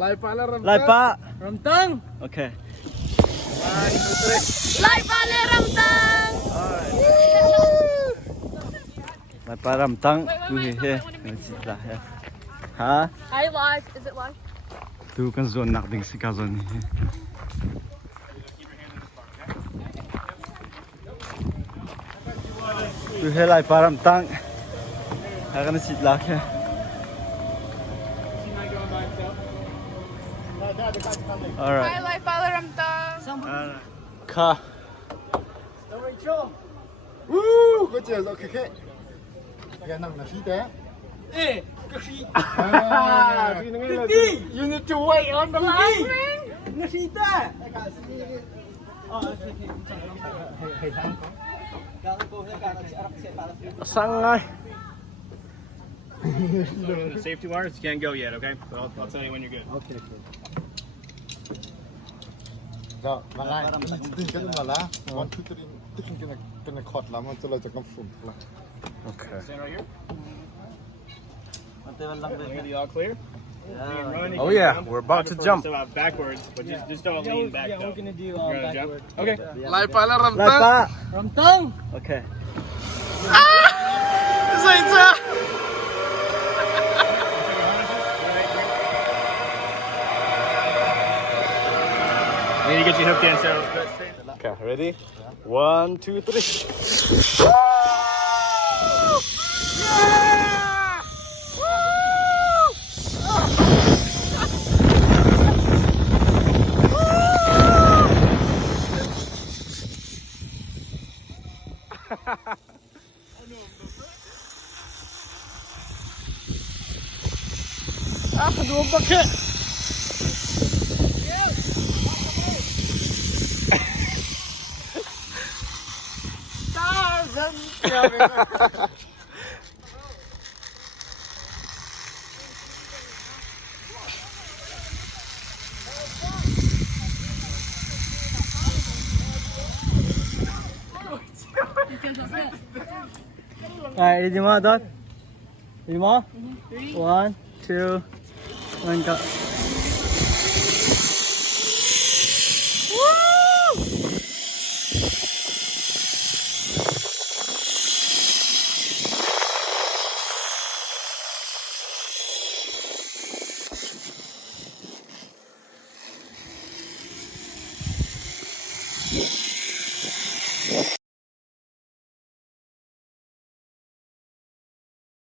Lai pala Ram Lai Tang. pa. Ram Tang. Okay. 1, 2, 3. Lai pala Ram Tang. Lai pa Ram Tang. Tu he. Ha? Hi, live. Is it live? Tu kan zon nak ding si ka zon ni. Tu he lai pa Ram Tang. Ha kan sit lak he. Alright. Hi, Lai pala Ram Tang. Ka. Woo, có chiều rồi khẽ. Cái nằm là khí té. Ê, cái khí. You need to wait on the line. Nó khí té. Sangai. The safety wires can't go yet, okay? So I'll tell you when you're good. Okay. Rồi, mà lại, tin cái mà lá, one two three, tích cái này khọt lắm, choเราจะกำฝุ่นละ Okay. Stand right here. Look at the all clear. Oh yeah, we're about to jump. So backwards, but just don't lean back though. We're gonna do You're gonna jump? backward. Okay. Lai pala Ram Lai Tang. pa. Ram Tang. Okay. I need to get you hooked in, so Okay, ready? 1, 2, 3. Kedua bucket. Alright, ready mo, Dot? Ready mo? 1, 2, 1, go.